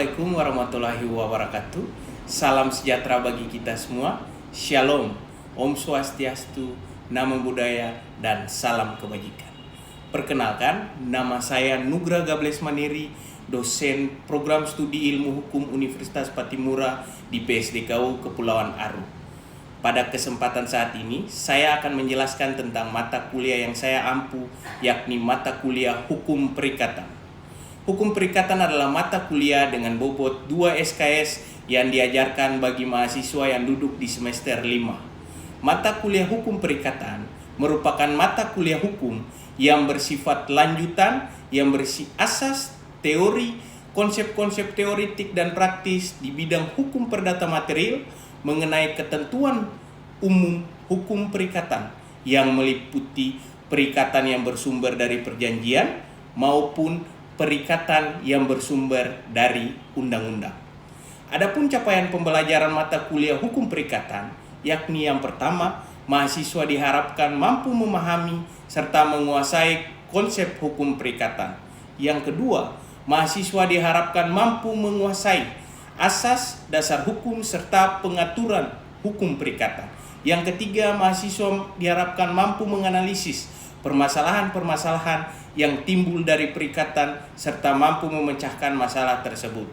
Assalamualaikum warahmatullahi wabarakatuh. Salam sejahtera bagi kita semua. Shalom, Om Swastiastu, Namo Buddhaya, dan salam kebajikan. Perkenalkan, nama saya Nugra Gables Maniri, dosen program studi ilmu hukum Universitas Patimura di PSDKU Kepulauan Aru. Pada kesempatan saat ini, saya akan menjelaskan tentang mata kuliah yang saya ampu, yakni mata kuliah Hukum Perikatan. Hukum Perikatan adalah mata kuliah dengan bobot 2 SKS yang diajarkan bagi mahasiswa yang duduk di semester 5. Mata kuliah Hukum Perikatan merupakan mata kuliah hukum yang bersifat lanjutan, yang asas, teori, konsep-konsep teoritik dan praktis di bidang hukum perdata material mengenai ketentuan umum hukum perikatan yang meliputi perikatan yang bersumber dari perjanjian maupun perikatan yang bersumber dari undang-undang. Adapun capaian pembelajaran mata kuliah hukum perikatan, yakni yang pertama, mahasiswa diharapkan mampu memahami serta menguasai konsep hukum perikatan. Yang kedua, mahasiswa diharapkan mampu menguasai asas, dasar hukum, serta pengaturan hukum perikatan. Yang ketiga, mahasiswa diharapkan mampu menganalisis permasalahan-permasalahan yang timbul dari perikatan serta mampu memecahkan masalah tersebut.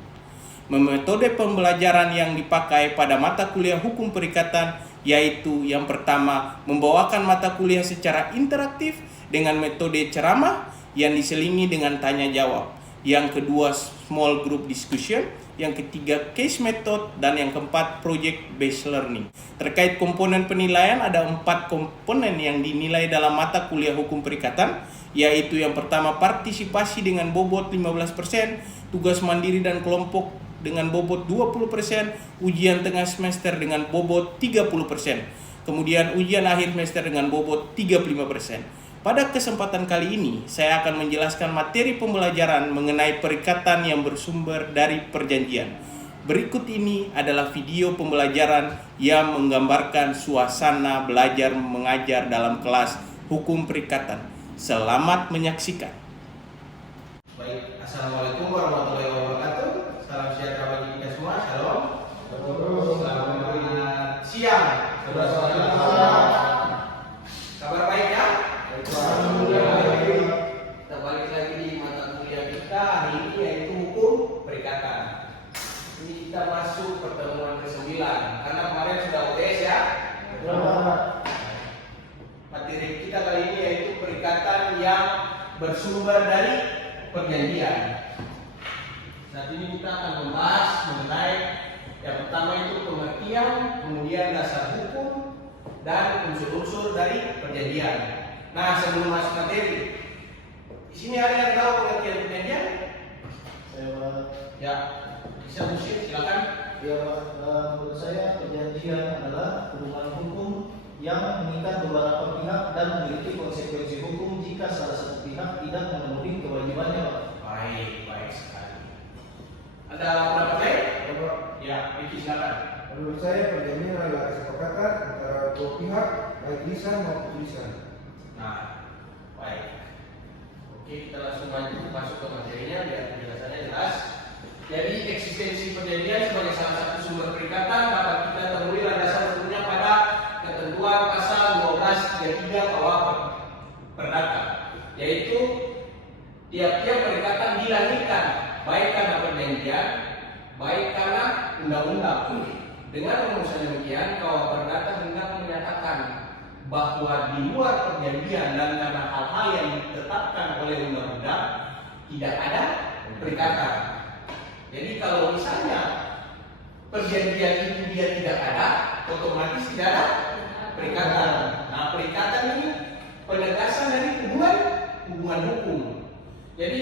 Metode pembelajaran yang dipakai pada mata kuliah hukum perikatan yaitu yang pertama, membawakan mata kuliah secara interaktif dengan metode ceramah yang diselingi dengan tanya jawab. Yang kedua, small group discussion. Yang ketiga, case method. Dan yang keempat, project based learning. Terkait komponen penilaian, ada 4 komponen yang dinilai dalam mata kuliah hukum perikatan, yaitu yang pertama, partisipasi dengan bobot 15%, tugas mandiri dan kelompok dengan bobot 20%, ujian tengah semester dengan bobot 30%, kemudian ujian akhir semester dengan bobot 35%. Pada kesempatan kali ini, saya akan menjelaskan materi pembelajaran mengenai perikatan yang bersumber dari perjanjian. Berikut ini adalah video pembelajaran yang menggambarkan suasana belajar mengajar dalam kelas hukum perikatan. Selamat menyaksikan. Baik, Assalamualaikum warahmatullahi wabarakatuh. Salam sejahtera bagi kita semua. Shalom. Selamat siang, saudara-saudara. Kabar baik ya? Kita balik lagi di mata kuliah kita hari ini, yaitu hukum perikatan. Ini kita masuk pertemuan ke-9 karena kemarin sudah UTS ya. Materi kita kali ini yaitu perikatan yang bersumber dari perjanjian. Saat ini kita akan membahas mengenai yang pertama itu pengertian, kemudian dasar hukum, dan unsur-unsur dari perjanjian. Nah, sebelum masuk materi, di sini ada yang tahu pengertian perjanjian? Saya Pak. Ya, bisa Musyid, silakan. Ya Pak, menurut saya perjanjian adalah hubungan hukum yang mengikat beberapa pihak dan memiliki konsekuensi hukum jika salah satu pihak tidak memenuhi kewajibannya, Pak. Baik sekali. Ada pendapat lain? Ya, Vicky silakan. Menurut saya perjanjian adalah kesepakatan antara dua pihak baik lisan maupun tulisan. Nah, baik. Oke, kita langsung masuk ke materinya biar penjelasannya jelas. Jadi eksistensi perjanjian sebagai salah satu sumber perikatan dapat kita temui landasan hukumnya pada ketentuan pasal 1233 KUH Perdata, yaitu tiap-tiap perikatan dilahirkan baik karena perjanjian, baik karena undang-undang. Dengan rumusan demikian, KUH Perdata hendak menyatakan bahwa di luar perjanjian dan karena hal-hal yang ditetapkan oleh undang-undang tidak ada perikatan. Jadi kalau misalnya perjanjian itu dia tidak ada, otomatis tidak ada perikatan. Nah, perikatan ini penegasan dari hubungan hukum. Jadi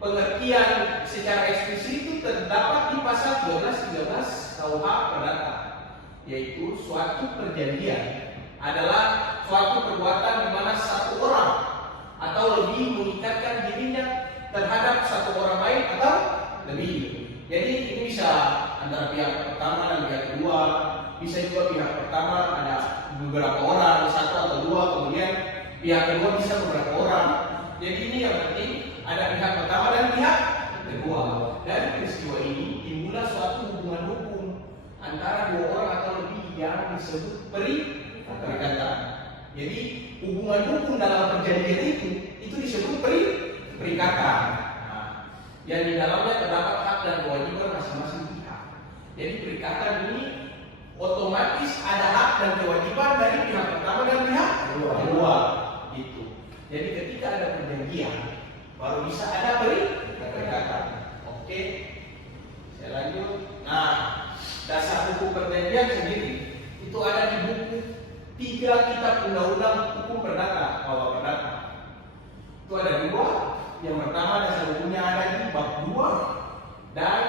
pengertian secara eksplisit itu terdapat di pasal 1213 KUH Perdata, yaitu suatu perjanjian adalah suatu perbuatan di mana satu orang atau lebih mengikatkan dirinya terhadap satu orang lain atau lebih. Jadi ini bisa antara pihak pertama dan pihak kedua, bisa juga pihak pertama ada beberapa orang, satu atau dua, kemudian pihak kedua bisa beberapa orang. Jadi ini yang penting ada pihak pertama dan pihak kedua. dari peristiwa ini timbullah suatu hubungan hukum antara dua orang atau lebih yang disebut perikatan. Jadi hubungan hukum dalam perjanjian itu disebut perikatan. Nah, yang di dalamnya terdapat hak dan kewajiban masing-masing pihak. Jadi perikatan ini otomatis ada hak dan kewajiban dari pihak pertama dan pihak kedua. Itu. Jadi ketika ada perjanjian baru bisa ada perikatan. Oke, saya lanjut. Nah, dasar hukum perjanjian sendiri itu ada di buku 3 Kitab Undang-Undang Hukum Perdata, Bahwa Perdata. Itu ada 2. Yang pertama dasar hukumnya ada di bab 2 dan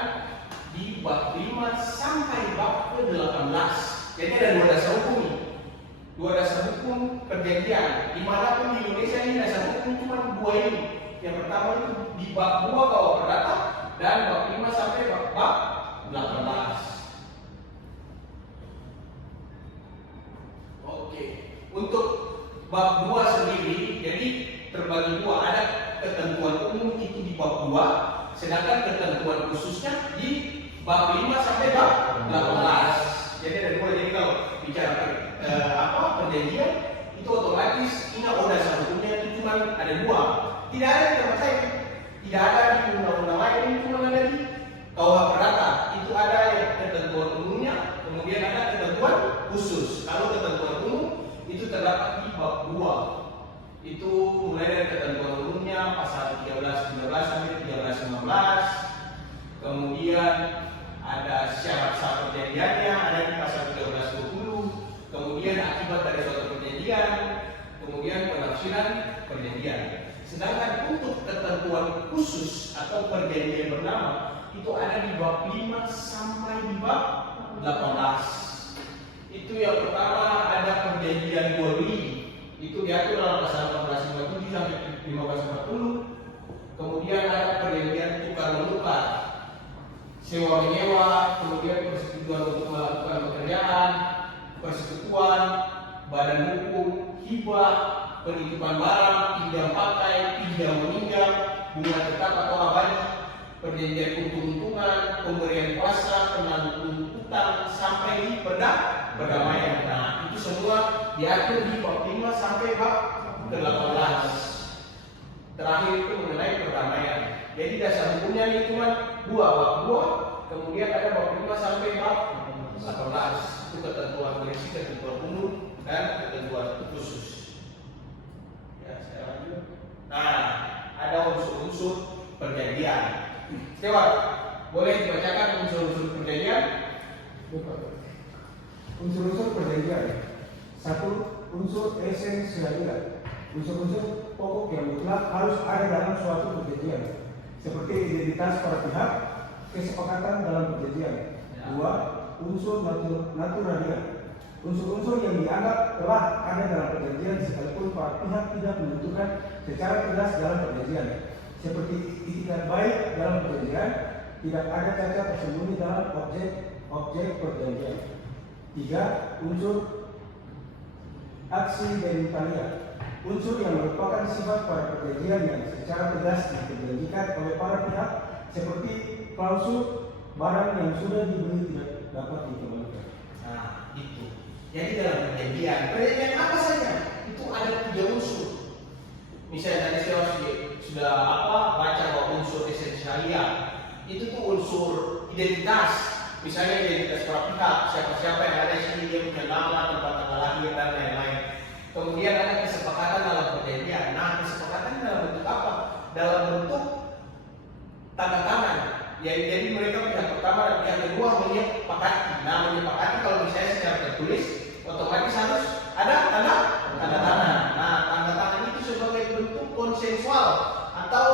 di bab 5 sampai bab ke-18. Jadi ada 2 dasar hukum ini. 2 dasar hukum perjanjian. Dimanapun di Indonesia ini dasar hukum cuma 2 ini. Yang pertama itu di bab 2 Bahwa Perdata dan bab 5 sampai bab 18. Oke, untuk bab 2 sendiri, jadi terbagi 2. Ada ketentuan umum itu di bab 2, sedangkan ketentuan khususnya di bab 5 sampai bab 18. Jadi ada 2. Jadi kalau bicara perjanjian itu otomatis ini dasar hukumnya itu cuma ada 2. Tidak ada di tempat lain. Tidak ada di undang-undang lain, ini cuma ada di KUH Perdata. Itu ada yang ketentuan umumnya, kemudian ada ketentuan khusus. Kalau ketentuan umum itu terdapat di bab 2. Itu mulai dari ketentuan umumnya pasal 13 sampai 13 15. Kemudian ada syarat-syarat perjanjiannya ada di pasal 13 20. Kemudian akibat dari suatu perjanjian, kemudian penafsiran perjanjian. Sedangkan untuk ketentuan khusus atau perjanjian bernama itu ada di bab 5 sampai di bab 18. Itu yang pertama ada perjanjian jual beli. Itu diatur dalam pasal 1457 sampai 1540. Kemudian ada perjanjian tukar menukar, sewa menyewa, kemudian persetujuan untuk melakukan pekerjaan, persekutuan, badan hukum, hibah, penitipan barang, pinjam pakai, pinjam meminjam, bunga tetap atau abadi, perjanjian untung-untungan, pemberian kuasa, penangguhan utang sampai di perdamaian. Nah, itu semua diatur di bab 5 sampai bab ke-18. Terakhir itu mengenai perdamaian. Jadi dasar hukumnya ini cuma 2, bab 2, kemudian ada bab 5 sampai bab 18. Itu ketentuan prinsip, ketentuan umum, dan ketentuan khusus. Ya, saya lanjut. Nah, ada unsur-unsur perjanjian. Stewart, boleh dibacakan unsur-unsur perjanjian? Unsur-unsur perjanjian. 1. Unsur esensial. Unsur-unsur pokok yang mutlak harus ada dalam suatu perjanjian, seperti identitas para pihak, kesepakatan dalam perjanjian. 2. Unsur naturalia. Unsur-unsur yang dianggap telah ada dalam perjanjian sekalipun para pihak tidak menentukan secara tegas dalam perjanjian, seperti itikat baik dalam perjanjian, tidak ada cacat tersembunyi dalam objek perjanjian. 3. Unsur aksi genitalia. Unsur yang merupakan sifat pada perjanjian yang secara tegas diperjanjikan oleh para pihak, seperti klausul barang yang sudah dibeli tidak dapat dikembalikan. Nah, itu. Jadi dalam perjanjian apa saja? Itu ada 3 unsur. Misalnya tadi saya sudah baca bahwa unsur esensialia itu tuh unsur identitas. Misalnya identitas para pihak, siapa-siapa yang ada di sini, dia punya nama, tempat tanggal lahir dan lain-lain. Kemudian ada kesepakatan dalam perjanjian. Nah, kesepakatan dalam bentuk apa? Dalam bentuk tanda tangan. Jadi mereka pihak pertama dan pihak kedua menyepakati. Nah, menyepakati kalau misalnya secara tertulis, otomatis harus ada tanda tangan. Nah, tanda tangan itu sebagai bentuk konsensual atau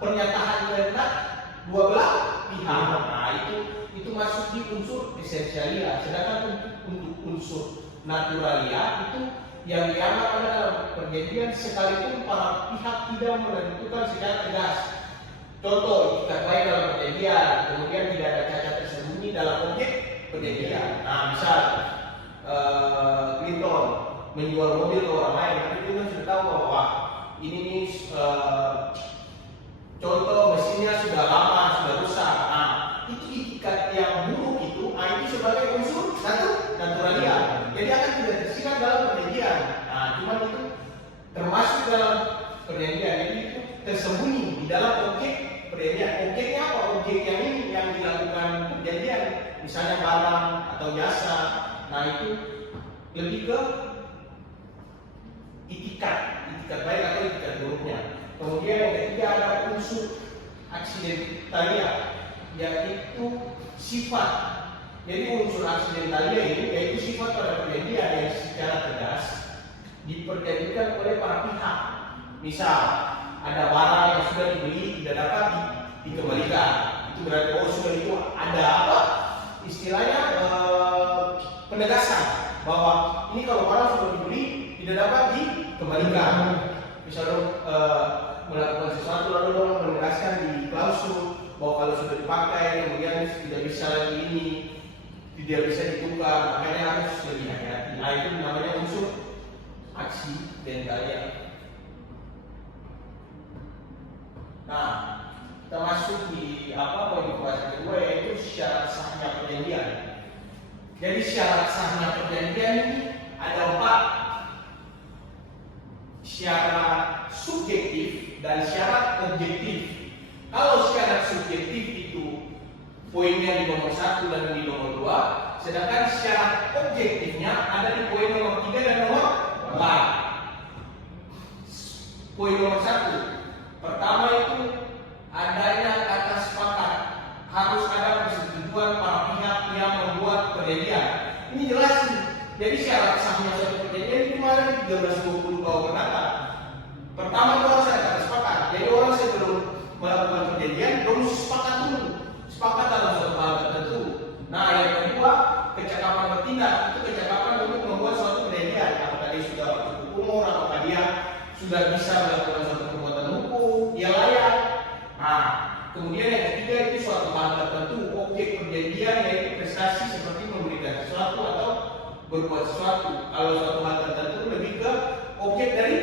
pernyataan kehendak dua belah pihak. Nah, itu masuk di unsur esensialia. Sedangkan untuk unsur naturalia itu yang dianggap ada dalam perjanjian sekalipun para pihak tidak menentukan secara tegas. Contoh, itikat baik dalam perjanjian, kemudian tidak ada cacat tersembunyi dalam objek perjanjian. Nah, misal Clinton menjual mobil ke orang lain, tapi dia sudah tahu bahwa ini contoh mesinnya sudah lama, sudah rusak. itikat yang buruk itu sebagai unsur naturalia. Jadi akan tidak tersirat dalam perjanjian. Nah, cuma itu termasuk dalam perjanjian. Jadi itu tersembunyi di dalam objek perjanjian. Objeknya apa? Objek yang ini yang dilakukan perjanjian, misalnya barang atau jasa. Nah, itu lebih ke itikat baik atau itikat buruknya. Kemudian yang ketiga ada unsur aksidentalia, yaitu sifat. Jadi unsur aksidentalia ini yaitu sifat pada perjanjian yang secara tegas diperjanjikan oleh para pihak. Misal ada barang yang sudah dibeli tidak dapat dikembalikan, itu berarti sudah itu ada apa? Istilahnya penegasan bahwa ini kalau barang sudah dibeli tidak dapat dikembalikan. Misalnya melakukan sesuatu lalu orang menegaskan di klausul bahwa kalau sudah dipakai kemudian tidak bisa lagi ini, tidak bisa ditukar, makanya harus lebih hati-hati. Nah, itu namanya unsur aksidentalia. Nah, kita masuk di poin pembahasan kedua, yaitu syarat sahnya perjanjian. Jadi syarat sahnya perjanjian ini ada 4. Syarat subjektif dan syarat objektif. Kalau syarat subjektif itu poinnya di nomor 1 dan di nomor 2, sedangkan syarat objektifnya ada di poin nomor 3 dan nomor 4. Poin nomor 1, pertama itu adanya kata sepakat, harus ada persetujuan para pihak yang membuat perjanjian. Ini jelas nih. Jadi syarat sahnya suatu perjanjian itu ada di 1320 bahwa mendatang. Pertama itu harus ada kata sepakat. Jadi orang sebelum melakukan perjanjian harus sepakat dulu, sepakat dalam suatu hal tertentu. Nah, yang kedua, kecakapan bertindak. Itu kecakapan untuk membuat suatu perjanjian. Apakah dia sudah cukup umur, apakah dia sudah bisa melakukan suatu perbuatan hukum, dia layak. Nah, kemudian yang ketiga itu suatu hal tertentu, objek perjanjian yaitu prestasi seperti memberikan sesuatu atau berbuat sesuatu. Kalau suatu hal tertentu lebih ke objek dari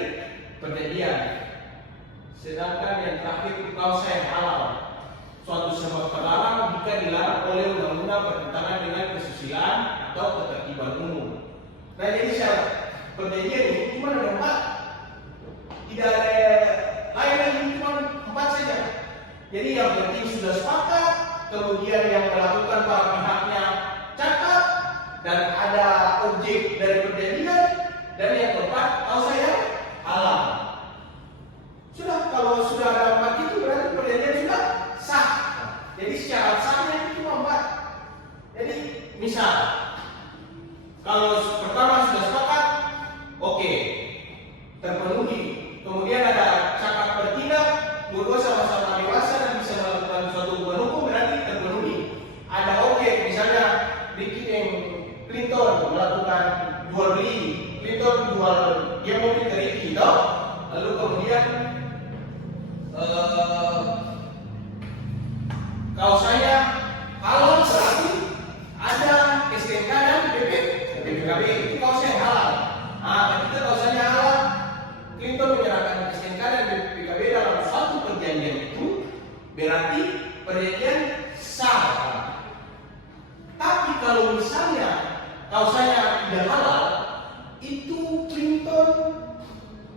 perjanjian. Sedangkan yang terakhir itu kausa yang halal, suatu sebab terlarang jika dilarang oleh undang-undang bertentangan dengan kesusilaan atau ketertiban umum. Nah, jadi syarat perjanjian ini cuma ada 4, tidak ada lain lagi, cuma 4 saja. Jadi yang penting sudah sepakat, kemudian yang melakukan para pihaknya catat, dan ada objek dari perjanjian, dan yang keempat kausa yang halal. Sudah, kalau sudah ada 4 itu berarti perjanjian sudah sah. Jadi syarat sahnya itu cuma 4. Jadi misal kalau pertama sudah sepakat, oke, terpenuhi. Kemudian ada cakap bertindak, dua-dua sama-sama dewasa dan bisa melakukan suatu hubungan hukum, berarti terpenuhi. Ada objek, misalnya Ricky Clinton melakukan jual beli, Clinton jual dia mobil ke Ricky, lalu kemudian kalau saya halal berarti ada STNK dan BPKB, itu kalau saya halal. Nah, ketika kalau saya halal, Clinton menyerahkan STNK dan BPKB dalam suatu perjanjian itu, berarti perjanjian sah. Tapi kalau misalnya kalau saya tidak halal, itu Clinton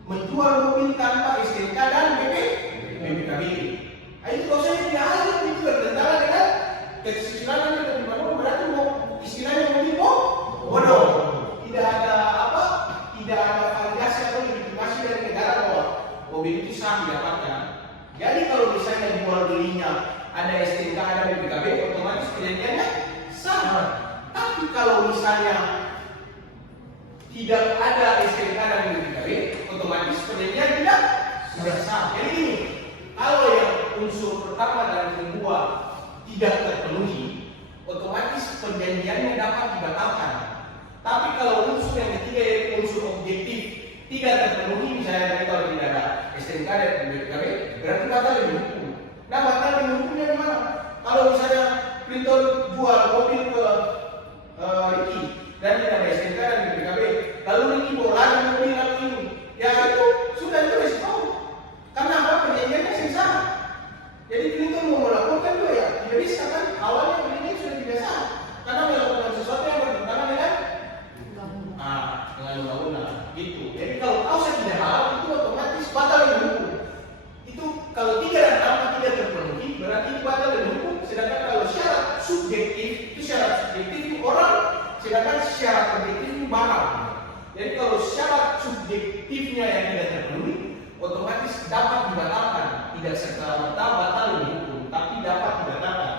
menjual mobil tanpa STNK dan BPKB. Itu kalau saya tidak halal, itu bertentangan dengan kesusilaan dan ketertiban umum, berarti istilahnya mobil bodoh. Tidak ada tidak ada validasi atau legitimasi dari negara bahwa mobil itu sah didapatkan. Jadi kalau misalnya jual belinya ada STNK ada BPKB, otomatis perjanjiannya sah. Tapi kalau misalnya tidak ada STNK dan BPKB, otomatis perjanjian tidak sudah sah. Jadi ini, kalau yang unsur pertama dan kedua tidak terpenuhi, otomatis perjanjiannya dapat dibatalkan. Tapi kalau unsur yang ketiga yaitu unsur objektif tidak terpenuhi, misalnya kalau tidak ada STNK dan BPKB, berarti batal demi hukum. Nah, batal demi hukumnya di mana? Kalau misalnya Clinton jual mobil ke Ricky dan tidak ada STNK dan BPKB, lalu Ricky bawa lagi mobil lalu ini, ya itu sudah itu resiko. Karena apa? Perjanjiannya sah. Jadi Clinton mau melakukan juga ya tidak bisa kan? Awalnya perjanjian undang-undang gitu. Jadi kalau kausa tidak halal itu otomatis batal dengan hukum. Itu kalau 3 dan 4 tidak terpenuhi berarti itu batal dengan hukum. Sedangkan kalau syarat subjektif itu syarat subjektif itu orang, sedangkan syarat objektif itu barang. Jadi kalau syarat subjektifnya yang tidak terpenuhi otomatis dapat dibatalkan, tidak serta-merta batal dengan hukum, tapi dapat dibatalkan.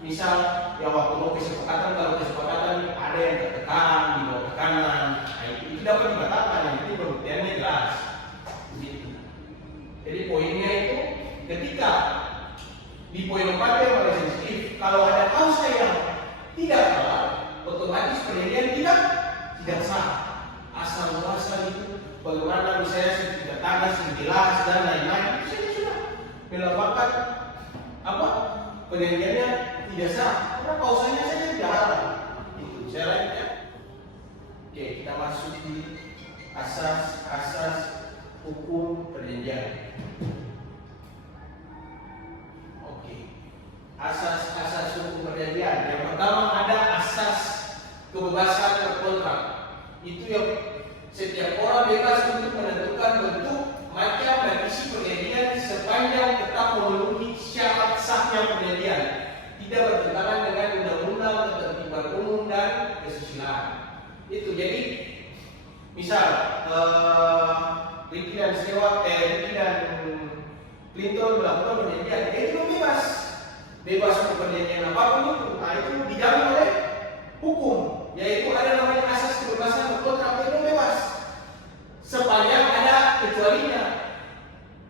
Misal ya waktu mau kesepakatan, kalau kesepakatan ada yang tertekan, di bawah tekanan, nah itu dapat dibatalkan, yang itu pembuktiannya jelas. Gitu. Jadi poinnya itu ketika di poin 4 yang paling sensitif, kalau ada kausa yang tidak halal, otomatis perjanjian tidak sah. Asal muasal itu bagaimana misalnya sertifikat tanah sudah jelas dan lain-lain, itu saja sudah melambangkan apa perjanjiannya tidak sah karena kausanya saja tidak halal. Itu saya lanjutkan. Oke, kita masuk di asas hukum perjanjian. Oke, asas hukum perjanjian. Yang pertama ada asas kebebasan berkontrak. Itu yang setiap orang bebas untuk menentukan bentuk, macam dan isi perjanjian sepanjang tetap memenuhi syarat sahnya perjanjian, tidak bertentangan dengan undang-undang, ketertiban umum dan kesusilaan. Itu jadi misal Ricky dan Clinton melakukan perjanjian, itu bebas untuk perjanjian apapun itu. Nah itu dijamin oleh hukum, yaitu ada namanya asas kebebasan berkontrak, itu bebas sepanjang ada kecualinya,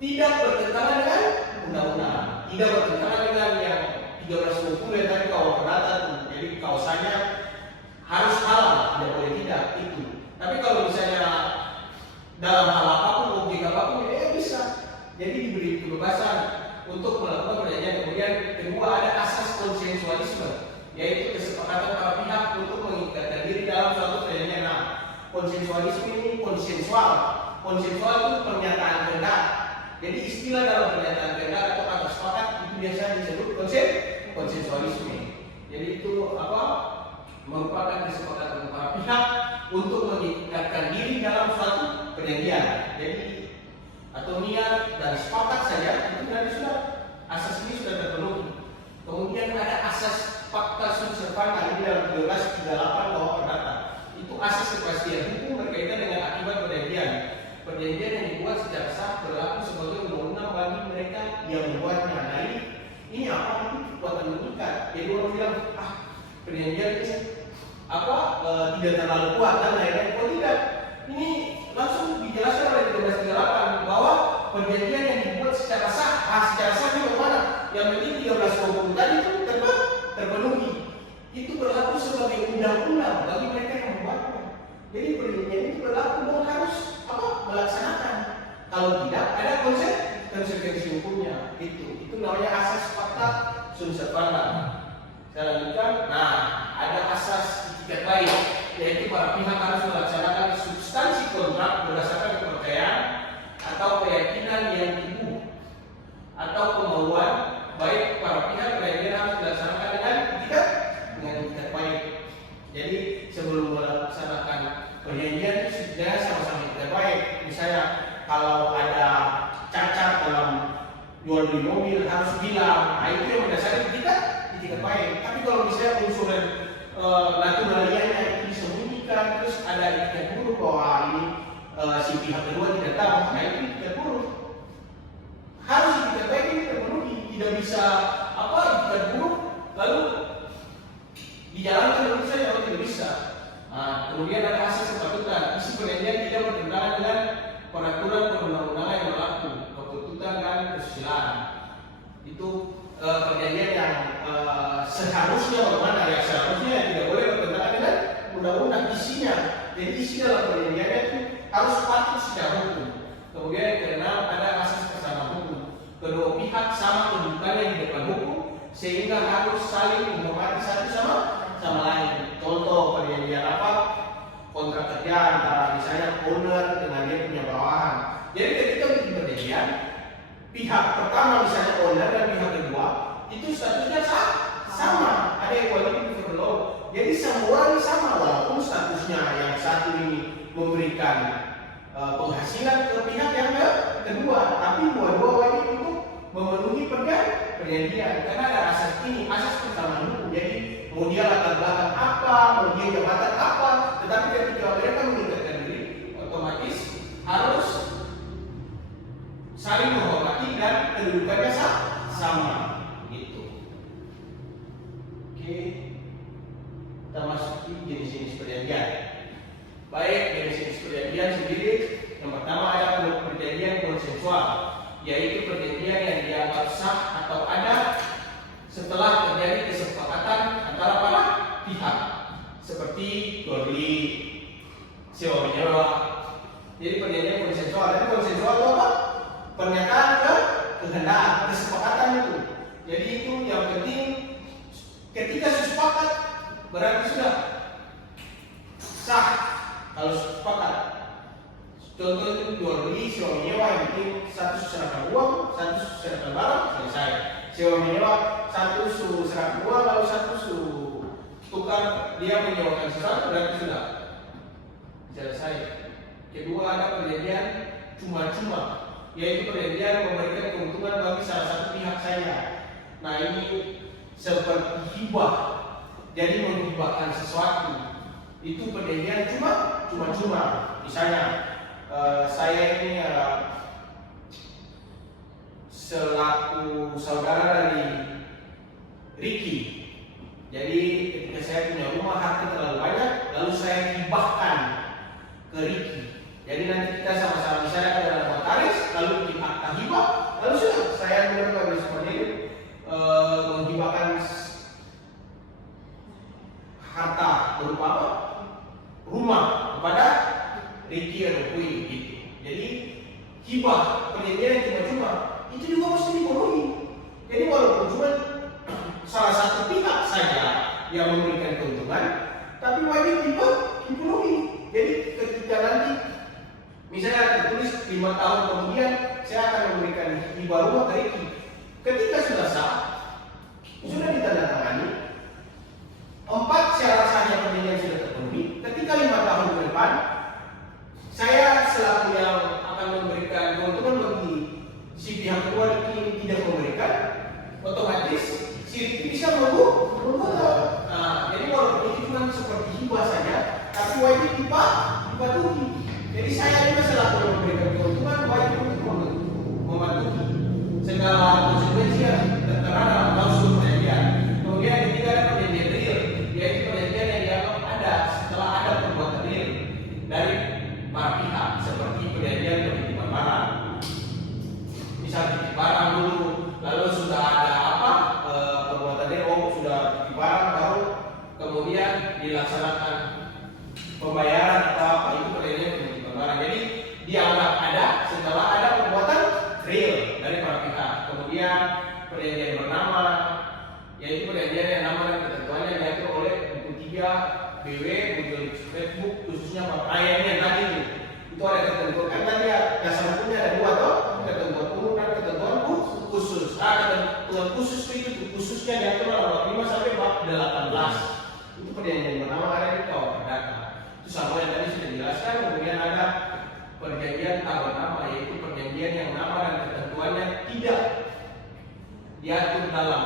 tidak bertentangan dengan undang-undang, tidak bertentangan dengan yang 1320 yang tadi kau perdata. Jadi kausanya harus halal, tidak boleh tidak itu. Tapi kalau misalnya dalam hal apapun, objek apapun, ya bisa. Jadi diberi kebebasan untuk melakukan perjanjian. Kemudian kedua ada asas konsensualisme, yaitu kesepakatan para pihak untuk mengikatkan diri dalam suatu perjanjian. Nah, konsensualisme ini konsensual itu pernyataan kehendak. Jadi istilah dalam pernyataan kehendak atau kata sepakat itu biasanya disebut konsensualisme. Jadi itu apa? Merupakan kesepakatan para pihak untuk mengikatkan diri dalam suatu perjanjian. Jadi atau niat dan sepakat saja itu nanti sudah asas ini sudah terpenuhi. Kemudian ada asas fakta sunt servanda ini dalam 1238 bahwa perdata. Itu asas kepastian hukum berkaitan dengan akibat perjanjian. Perjanjian yang dibuat secara sah berlaku sebagai undang-undang bagi mereka yang membuatnya. Nah ini apa? Ini kekuatan mengikat. Jadi orang bilang perjanjian ini tidak terlalu kuat dan lain-lain. Oh tidak, ini langsung dijelaskan oleh 1338 bahwa perjanjian yang dibuat secara sah, secara sah itu bagaimana? Yang penting 1320 tadi itu terpenuhi. Itu berlaku sebagai undang-undang bagi mereka yang membuatnya. Jadi perjanjian itu berlaku dan harus melaksanakan. Kalau tidak ada konsekuensi hukumnya. Itu namanya asas fakta sunt servanda. Saya lanjutkan. Nah, ada asas itikat baik, yaitu para pihak harus melaksanakan substansi kontrak berdasarkan kepercayaan atau keyakinan yang teguh atau kemauan baik para pihak perjanjian harus dilaksanakan dengan itikat baik. Jadi sebelum melaksanakan perjanjian itu sudah sama-sama itikat baik. Misalnya kalau ada cacat dalam jual beli mobil harus bilang, nah itu yang mendasari itikat baik. Tapi kalau misalnya unsur naturalianya itu disembunyikan, terus ada itikat buruk bahwa ini si pihak kedua tidak tahu, nah itu itikat buruk. Harus itikat baik ini terpenuhi, tidak bisa itikat buruk lalu dijalankan menurut saya kalau tidak bisa. Nah, kemudian ada asas kepatutan, isi perjanjian tidak bertentangan dengan peraturan perundang-undangan yang berlaku, kepatutan dan kesusilaan. Itu perjanjian yang seharusnya bagaimana ya, seharusnya tidak boleh bertentangan dengan undang-undang isinya. Jadi isi dalam perjanjiannya itu harus patuh secara hukum. Kemudian yang keenam ada asas kesamaan hukum. Kedua pihak sama kedudukannya di depan hukum sehingga harus saling menghormati satu sama lain. Contoh perjanjian kontrak kerja antara misalnya owner dengan dia punya bawahan. Jadi ketika bikin perjanjian, pihak pertama misalnya owner dan pihak kedua itu statusnya sama, ada equality before the law. Jadi semua ini sama walaupun statusnya yang satu ini memberikan penghasilan ke pihak yang kedua, tapi dua-dua wajib untuk memenuhi perjanjian karena ada asas ini, asas persamaan hukum. Jadi mau dia latar belakang apa, mau dia jabatan apa, tetapi ketika mereka mengikatkan diri, otomatis harus saling menghormati dan kedudukannya sama. Gitu. Oke, kita masuki jenis-jenis perjanjian. Baik, jenis-jenis perjanjian sendiri, yang pertama ada perjanjian konsensual, yaitu perjanjian yang dianggap sah atau ada setelah terjadi kesepakatan antara para pihak, seperti jual beli, sewa menyewa. Jadi perjanjian konsensual. Dan konsensual itu apa? Pernyataan kehendak, kesepakatan itu. Jadi itu yang penting, ketika sepakat berarti sudah sah. Kalau sepakat, contoh itu jual beli, sewa menyewa, yang penting satu serahkan uang, satu serahkan barang, selesai. Sewa menyewa, satu serahkan uang, lalu satu tukar, dia menyewakan sesuatu, berarti sudah selesai. Kedua, ada perjanjian cuma-cuma, yaitu perjanjian memberikan keuntungan bagi salah satu pihak saja. Nah, ini seperti hibah, jadi menghibahkan sesuatu. Itu perjanjian cuma-cuma. Misalnya saya ini selaku saudara dari Ricky. Jadi ketika saya punya rumah harta terlalu banyak, lalu saya hibahkan ke Ricky. Jadi nanti kita sama-sama misalnya ke dalam notaris, lalu bikin akta hibah, lalu sudah saya menurut seperti ini menghibahkan harta berupa apa? Rumah kepada Ricky atau Kui gitu. Jadi hibah, perjanjian yang cuma-cuma itu juga mesti dipenuhi. Jadi walaupun cuma salah satu pihak saja yang memberikan keuntungan, tapi wajib dipenuhi. Jadi ketika nanti misalnya tertulis 5 tahun kemudian saya akan memberikan hibah rumah ke Ricky. Ketika sudah sah, sudah ditandatangani, 4 syarat sahnya perjanjian sudah terpenuhi. Ketika 5 tahun ke depan, saya selaku yang akan memberikan keuntungan bagi si pihak kedua ini tidak memberikan, otomatis si Ricky bisa menggugat. Nah, jadi walaupun itu cuma seperti hibah saja, tapi wajib dipatuhi. Jadi saya juga selaku yang memberikan keuntungan wajib untuk mematuhi segala konsekuensi yang tertera dalam klausul perjanjian. Kemudian ketiga ada perjanjian real, yaitu perjanjian yang dianggap ada setelah ada perbuatan real dari para pihak, seperti perjanjian penitipan barang. Misal titip barang dulu, lalu sudah ada apa perbuatan real, sudah titip barang baru kemudian dilaksanakan pembayaran atau apa, itu perjanjian penitipan barang. Jadi dianggap ada setelah ada perbuatan real dari para pihak. Kemudian perjanjian bernama, yaitu perjanjian yang nama dan ketentuannya diatur oleh buku 3 BW Buku Facebook, khususnya ayatnya tadi itu ada ketentuan. Kan tadi dasar hukumnya ada 2 toh, ketentuan umum dan ketentuan khusus. Ketentuan khusus itu khususnya diatur dalam 5 sampai 18. Itu perjanjian bernama ada di KUH Perdata. Itu sama yang tadi sudah dijelaskan. Kemudian ada perjanjian tak bernama, yaitu perjanjian yang nama dan ketentuannya tidak diatur dalam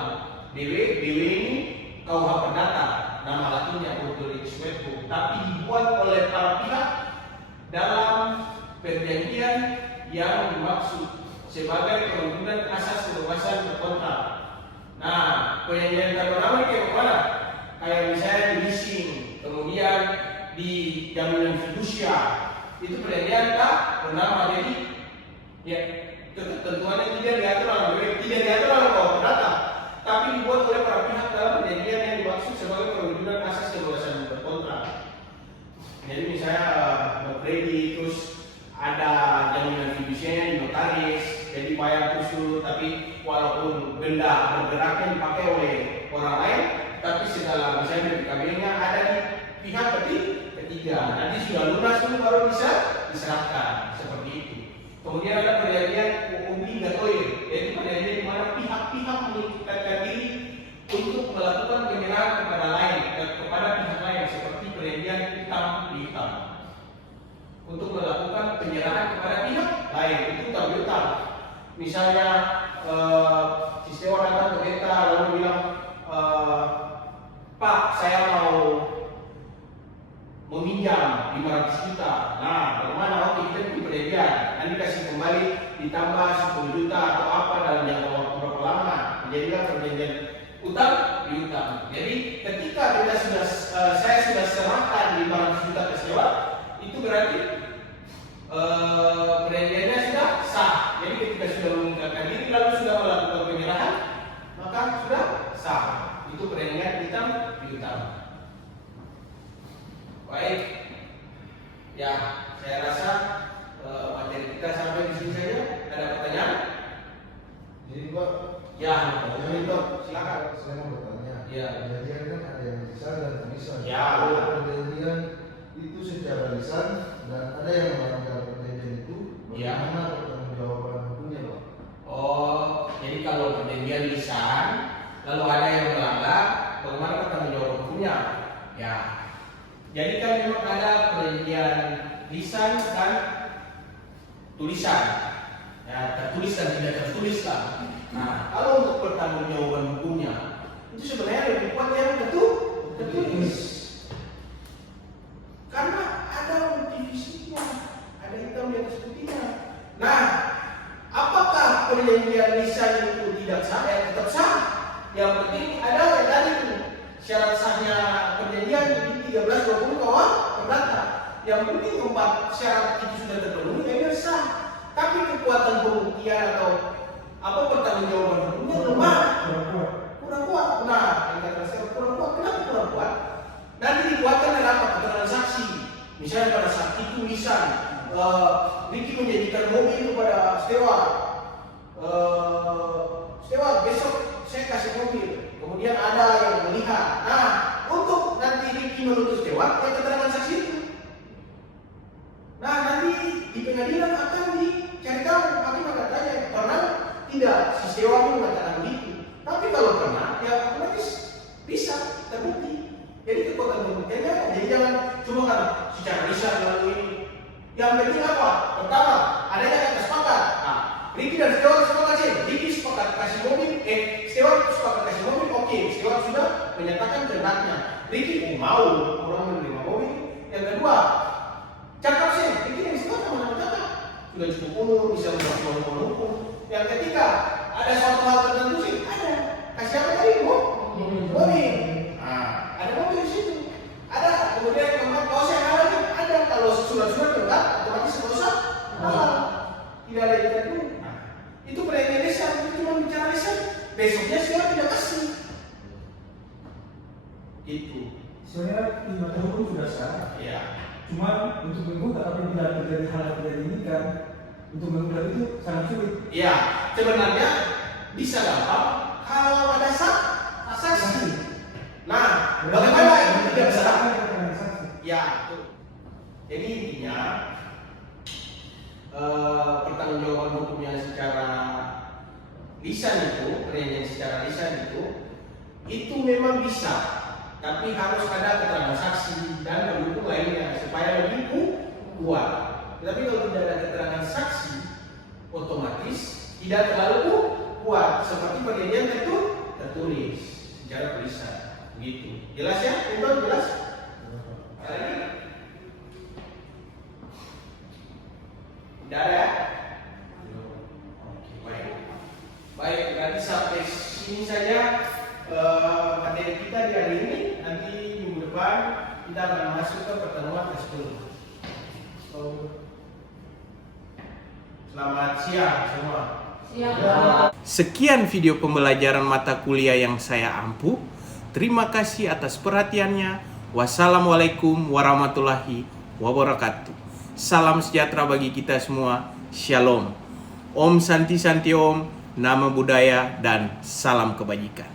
BW ini KUH Perdata, nama latinnya Buku Facebook, tapi dibuat oleh para pihak dalam perjanjian yang dimaksud sebagai perlindungan asas kebebasan berkontrak. Nah, perjanjian tak bernama ini kayak mana? Kayak misalnya di leasing, kemudian di jaminan fidusia, itu perjanjian tak bernama. Jadi ya ketentuannya tidak diatur dalam BW, tidak diatur dalam KUH Perdata, tapi dibuat oleh para pihak dalam perjanjian yang dimaksud sebagai perlindungan asas kebebasan berkontrak. Jadi misalnya kredit, terus ada jaminan fidusianya di notaris, jadi bayar terus dulu, tapi walaupun benda bergeraknya dipakai oleh orang lain, tapi segala misalnya BPKB-nya ada di pihak ketiga. Nanti sudah lunas dulu baru bisa diserahkan, seperti itu. Kemudian ada perjanjian obligatory, yaitu perjanjian di mana pihak-pihak mengikatkan diri untuk melakukan penyerahan kepada lain, kepada pihak lain, seperti perjanjian utang piutang. untuk melakukan penyerahan kepada pihak lain, itu utang piutang. Misalnya si sewa datang ke beta lalu bilang, Pak, saya mau meminjam 500 juta. Nah, bagaimana? Oke, kita bikin perjanjian. Nanti kasih kembali ditambah 10 juta atau apa dalam jangka waktu berapa lama. Jadilah perjanjian utang piutang. Jadi ketika kita sudah saya sudah serahkan 500 juta ke sewa, itu berarti perjanjiannya sudah sah. Jadi ketika sudah mengungkapkan diri lalu sudah melakukan penyerahan, maka sudah sah. Itu perjanjian utang piutang. Baik, ya saya rasa materi kita sampai di sini saja. Ada pertanyaan? Jadi Pak, Ya, jadi Pak, silakan. saya mau bertanya. Ya. Perjanjian kan ada yang lisan dan tulisan. Ya. Ada perjanjian itu secara lisan dan ada yang melanggar perjanjian itu. Ya. Bagaimana pertanggungjawaban hukumnya Pak? Oh, jadi kalau perjanjian lisan, lalu ada yang melanggar, bagaimana pertanggungjawaban hukumnya? Ya. Jadi kan memang ada perjanjian lisan dan tulisan. Ya, tertulis dan tidak tertulis lah. Nah, kalau untuk pertanggungjawaban hukumnya, itu sebenarnya lebih kuat yang tertulis. Karena ada definisinya, ada hitam di atas putihnya. Nah, apakah perjanjian lisan itu tidak sah? Tetap sah. Yang penting ada yang tadi tuh syarat sahnya perjanjian di 13-20 kawan perdata. Yang penting 4 syarat itu sudah terpenuhi, ya sah. Tapi kekuatan pembuktian atau apa pertanggungjawaban hukumnya lemah, kurang kuat. Nah, yang kata saya kurang kuat. Kenapa kurang kuat? Nanti dikuatkan dengan apa? Keterangan saksi. Misalnya pada saat itu lisan, Ricky menjadikan mobil kepada Stewart. Stewart, besok saya kasih mobil. Kemudian ada yang melihat. Nah, untuk nanti Ricky menuntut Stewart, ya keterangan saksi itu. Nah, nanti di pengadilan akan dicari tahu, hakim akan tanya, pernah tidak si Stewart itu mengatakan begitu. Tapi kalau pernah, ya otomatis bisa terbukti. Jadi kekuatan pembuktiannya, jadi jangan cuma kan secara lisan lalu ini. Yang penting apa? Pertama, adanya kata sepakat. Nah, Ricky dan Stewart sepakat sih. Ricky sepakat kasih mobil, Stewart sepakat kasih mobil, oke. Stewart sudah menyatakan kehendaknya. Ricky mau orang menerima mobil. Yang kedua, cakap sih, Ricky yang Stewart sama cakap. Sudah cukup umur, bisa membuat hukum. Yang ketiga, ada suatu hal tertentu sih, ada. Kasih apa tadi? Mobil. Nah, ada mobil di situ. Ada. Kemudian yang keempat, kalau saya halal kan ada. Kalau surat-surat enggak, otomatis dosa halal. Tidak ada yang tertentu. Nah, itu perjanjian lisan, itu cuma bicara lisan. Besoknya Stewart tidak kasih. Itu. Sebenarnya di mata hukum sudah sah. Ya. Cuma untuk menggugat apabila terjadi hal yang tidak diinginkan, untuk menggugat itu sangat sulit. Ya, sebenarnya bisa gampang kalau ada saksi. Nah, bagaimana itu tidak bisa? Ya, itu. Jadi intinya pertanggungjawaban hukumnya secara lisan itu, perjanjian secara lisan itu memang bisa, tapi harus ada keterangan saksi dan pendukung lainnya supaya lebih kuat. Tapi kalau tidak ada keterangan saksi, otomatis tidak terlalu kuat seperti perjanjian tertulis secara tulisan. Begitu. Jelas ya? Itu jelas? Tidak ada ya? Oke, baik. Baik, berarti sampai sini saja materi kita di hari ini. Nanti minggu depan kita akan masuk ke pertemuan ke-10. Selamat siang semua. Sekian video pembelajaran mata kuliah yang saya ampuh. Terima kasih atas perhatiannya. Wassalamualaikum warahmatullahi wabarakatuh. Salam sejahtera bagi kita semua. Shalom. Om Santi Santi Om. Nama budaya dan salam kebajikan.